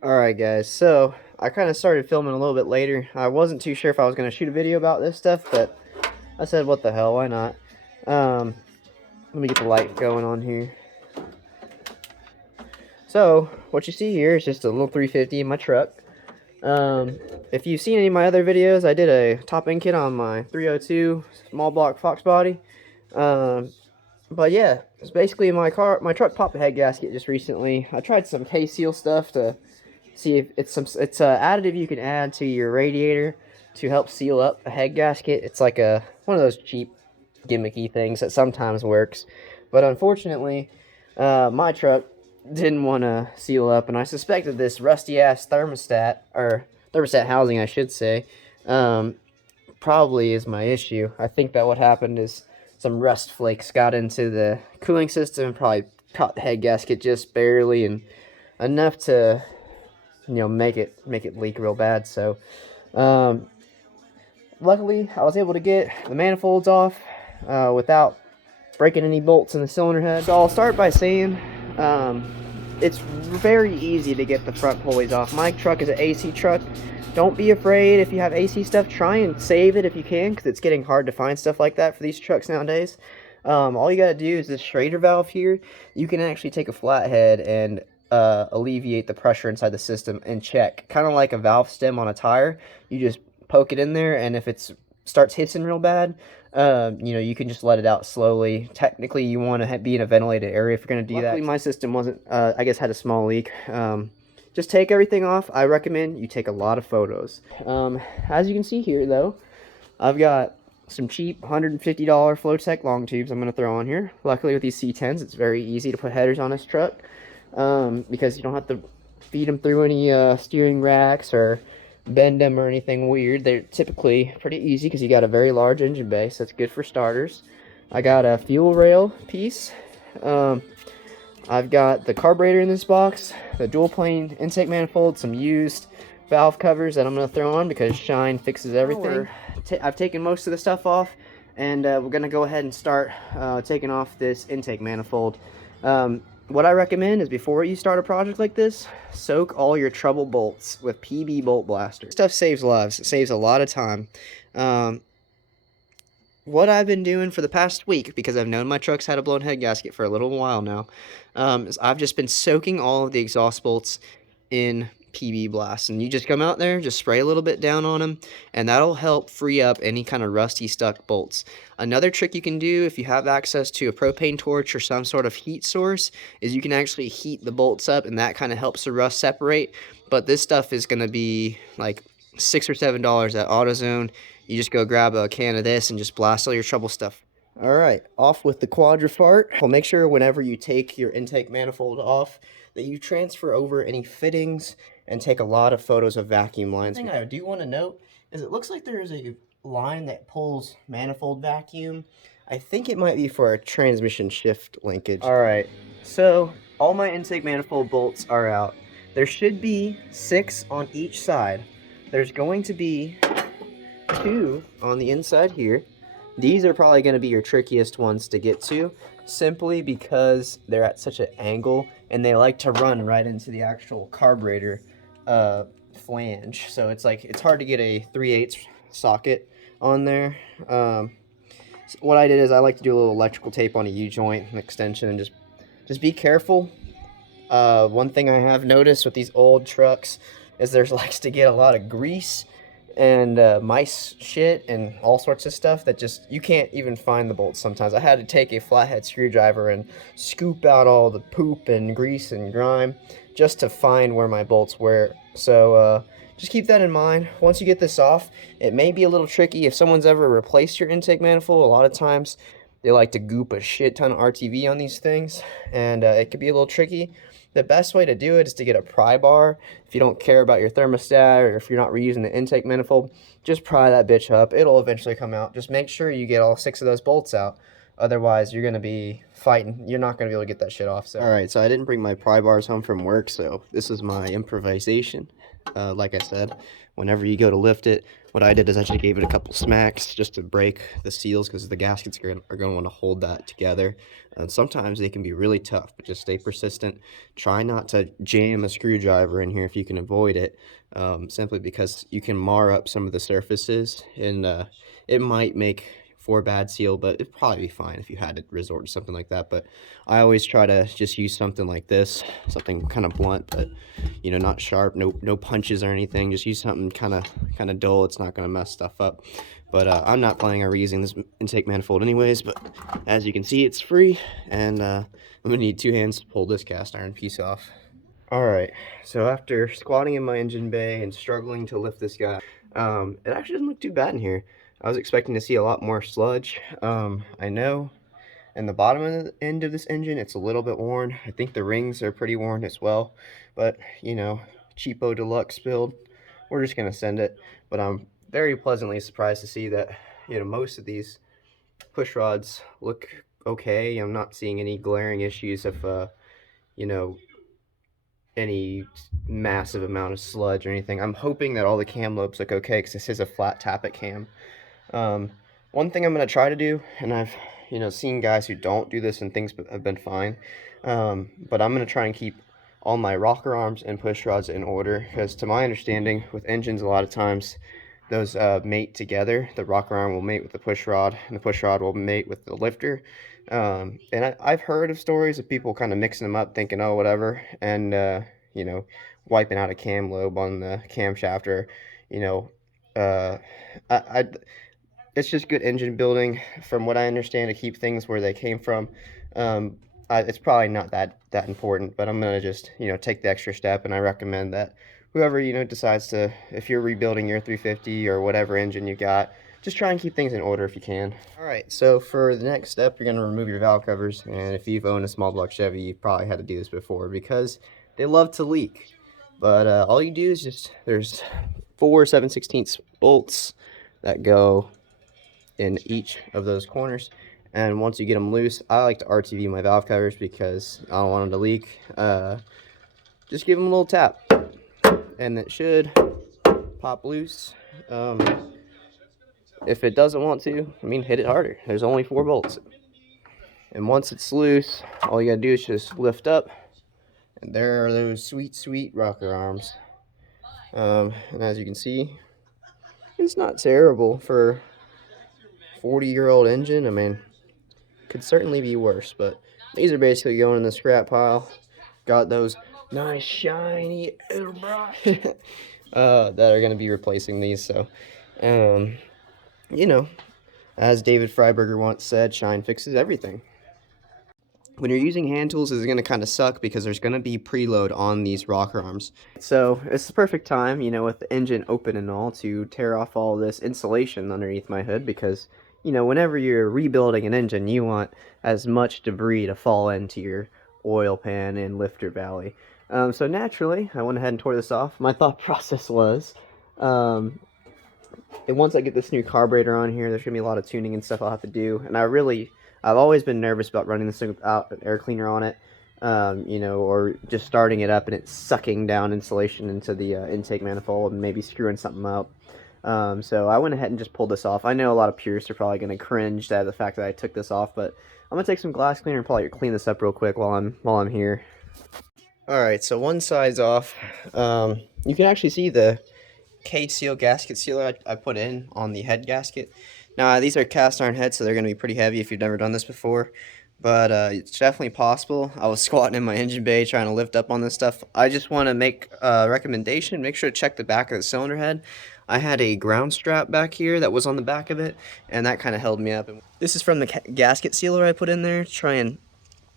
Alright guys, so I kind of started filming a little bit later. I wasn't too sure if I was going to shoot a video about this stuff, but I said what the hell, why not? Let me get the light going on here. So, what you see here is just a little 350 in my truck. If you've seen any of my other videos, I did a top end kit on my 302 small block Fox body. But yeah, it's basically my truck popped a head gasket just recently. I tried some K-Seal stuff to see if it's it's a additive you can add to your radiator to help seal up a head gasket. It's like one of those cheap gimmicky things that sometimes works, but unfortunately my truck didn't want to seal up, and I suspected this rusty ass thermostat, or thermostat housing I should say, probably is my issue. I think that what happened is some rust flakes got into the cooling system and probably caught the head gasket just barely, and enough to make it leak real bad. So luckily I was able to get the manifolds off without breaking any bolts in the cylinder head. So I'll start by saying it's very easy to get the front pulleys off. My truck is an AC truck. Don't be afraid if you have AC stuff. Try and save it if you can, because it's getting hard to find stuff like that for these trucks nowadays. All you gotta do is this Schrader valve here. You can actually take a flathead and alleviate the pressure inside the system and check. Kind of like a valve stem on a tire. You just poke it in there, and if it starts hissing real bad, you can just let it out slowly. Technically, you want to be in a ventilated area if you're going to do that. Luckily, my system wasn't, I guess, had a small leak. Just take everything off. I recommend you take a lot of photos. As you can see here, though, I've got some cheap $150 Flowtech long tubes I'm going to throw on here. Luckily, with these C10s, it's very easy to put headers on this truck because you don't have to feed them through any steering racks or bend them or anything weird. They're typically pretty easy because you got a very large engine bay, so it's good for starters. I got a fuel rail piece. I've got the carburetor in this box, the dual plane intake manifold, some used valve covers that I'm going to throw on because shine fixes everything. I've taken most of the stuff off, and we're going to go ahead and start taking off this intake manifold. What I recommend is before you start a project like this, soak all your trouble bolts with PB Bolt Blaster. This stuff saves lives. It saves a lot of time. What I've been doing for the past week, because I've known my truck's had a blown head gasket for a little while now, is I've just been soaking all of the exhaust bolts in PB Blast. And you just come out there, just spray a little bit down on them, and that'll help free up any kind of rusty stuck bolts. Another trick you can do if you have access to a propane torch or some sort of heat source is you can actually heat the bolts up, and that kind of helps the rust separate. But this stuff is going to be like $6 or $7 at AutoZone. You just go grab a can of this and just blast all your trouble stuff. All right, off with the quadrifart. Well, make sure whenever you take your intake manifold off that you transfer over any fittings and take a lot of photos of vacuum lines. The thing I do want to note is it looks like there is a line that pulls manifold vacuum. I think it might be for a transmission shift linkage. All right, so all my intake manifold bolts are out. There should be 6 on each side. There's going to be 2 on the inside here. These are probably going to be your trickiest ones to get to, simply because they're at such an angle and they like to run right into the actual carburetor flange. So it's hard to get a 3/8 socket on there. So what I did is I like to do a little electrical tape on a U-joint and extension, and just be careful. One thing I have noticed with these old trucks is there's likes to get a lot of grease and mice shit and all sorts of stuff that just, you can't even find the bolts sometimes. I had to take a flathead screwdriver and scoop out all the poop and grease and grime just to find where my bolts were. So just keep that in mind. Once you get this off, it may be a little tricky. If someone's ever replaced your intake manifold, a lot of times they like to goop a shit ton of RTV on these things, and it could be a little tricky. The best way to do it is to get a pry bar. If you don't care about your thermostat, or if you're not reusing the intake manifold, just pry that bitch up. It'll eventually come out. Just make sure you get all 6 of those bolts out. Otherwise, you're going to be fighting. You're not going to be able to get that shit off. So. Alright, so I didn't bring my pry bars home from work, so this is my improvisation. Like I said, whenever you go to lift it, What I did is I just gave it a couple smacks just to break the seals because the gaskets are going to want to hold that together. And sometimes they can be really tough, but just stay persistent. Try not to jam a screwdriver in here if you can avoid it, simply because you can mar up some of the surfaces, and it might make for a bad seal, but it'd probably be fine if you had to resort to something like that. But I always try to just use something like this, something kind of blunt, but not sharp, no punches or anything. Just use something kind of dull. It's not gonna mess stuff up. But I'm not planning on reusing this intake manifold anyways. But as you can see, it's free, and I'm gonna need 2 hands to pull this cast iron piece off. All right, so after squatting in my engine bay and struggling to lift this guy, it actually doesn't look too bad in here. I was expecting to see a lot more sludge. I know in the bottom of the end of this engine, it's a little bit worn. I think the rings are pretty worn as well, but cheapo deluxe build, we're just gonna send it. But I'm very pleasantly surprised to see that most of these push rods look okay. I'm not seeing any glaring issues of you know any massive amount of sludge or anything. I'm hoping that all the cam lobes look okay because this is a flat tappet cam. One thing I'm going to try to do, and I've seen guys who don't do this and things have been fine, but I'm going to try and keep all my rocker arms and push rods in order, because to my understanding with engines, a lot of times those mate together. The rocker arm will mate with the push rod, and the push rod will mate with the lifter. And I've heard of stories of people kind of mixing them up, thinking, oh, whatever, and wiping out a cam lobe on the camshaft, or uh, I it's just good engine building, from what I understand, to keep things where they came from. It's probably not that important, but I'm gonna just take the extra step, and I recommend that whoever decides to, if you're rebuilding your 350 or whatever engine you got, just try and keep things in order if you can. All right, so for the next step, you're gonna remove your valve covers, and if you've owned a small block Chevy, you've probably had to do this before because they love to leak. But all you do is there's 4 7/16 bolts that go in each of those corners, and once you get them loose, I like to RTV my valve covers because I don't want them to leak. Just give them a little tap and it should pop loose. If it doesn't want to, hit it harder. There's only 4 bolts, and once it's loose, all you gotta do is just lift up, and there are those sweet rocker arms. And as you can see, it's not terrible for 40-year-old engine. Could certainly be worse, but these are basically going in the scrap pile. Got those nice shiny that are going to be replacing these. So, you know, as David Freiberger once said, shine fixes everything. When you're using hand tools, it's going to kind of suck because there's going to be preload on these rocker arms. So it's the perfect time, with the engine open and all, to tear off all this insulation underneath my hood, because whenever you're rebuilding an engine, you want as much debris to fall into your oil pan and lifter valley. So naturally, I went ahead and tore this off. My thought process was, and once I get this new carburetor on here, there's going to be a lot of tuning and stuff I'll have to do. And I've always been nervous about running this thing without an air cleaner on it, or just starting it up and it's sucking down insulation into the intake manifold and maybe screwing something up. So I went ahead and just pulled this off. I know a lot of purists are probably going to cringe at the fact that I took this off, but I'm going to take some glass cleaner and probably clean this up real quick while I'm here. Alright, so one side's off. You can actually see the K-seal gasket sealer I put in on the head gasket. Now, these are cast iron heads, so they're going to be pretty heavy if you've never done this before. But it's definitely possible. I was squatting in my engine bay trying to lift up on this stuff. I just want to make a recommendation. Make sure to check the back of the cylinder head. I had a ground strap back here that was on the back of it, and that kind of held me up. This is from the gasket sealer I put in there to try and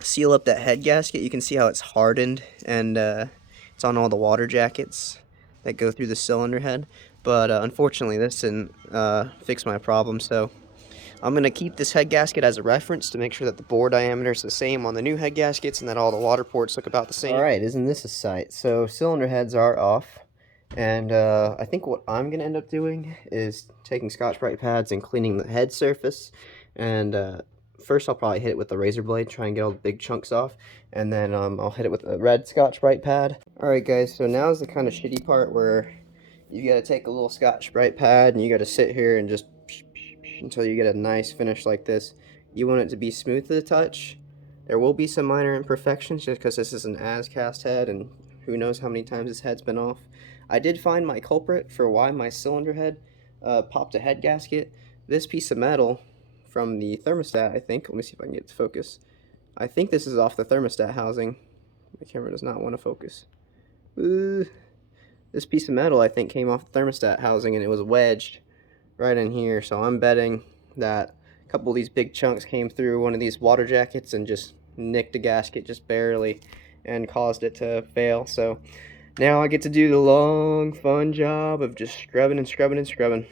seal up that head gasket. You can see how it's hardened, and it's on all the water jackets that go through the cylinder head. But unfortunately, this didn't fix my problem, so I'm going to keep this head gasket as a reference to make sure that the bore diameter is the same on the new head gaskets and that all the water ports look about the same. Alright, isn't this a sight? So cylinder heads are off, and I think what I'm going to end up doing is taking Scotch-Brite pads and cleaning the head surface. And first I'll probably hit it with the razor blade, try and get all the big chunks off, and then I'll hit it with a red Scotch-Brite pad. Alright guys, so now's the kind of shitty part where You gotta take a little Scotch-Brite pad and you gotta sit here and just until you get a nice finish like this. You want it to be smooth to the touch. There will be some minor imperfections just because this is an as-cast head and who knows how many times this head's been off. I did find my culprit for why my cylinder head popped a head gasket. This piece of metal from the thermostat, I think. Let me see if I can get it to focus. I think this is off the thermostat housing. My camera does not want to focus. This piece of metal, I think, came off the thermostat housing and it was wedged right in here. So I'm betting that a couple of these big chunks came through one of these water jackets and just nicked a gasket just barely and caused it to fail. So now I get to do the long, fun job of just scrubbing and scrubbing and scrubbing.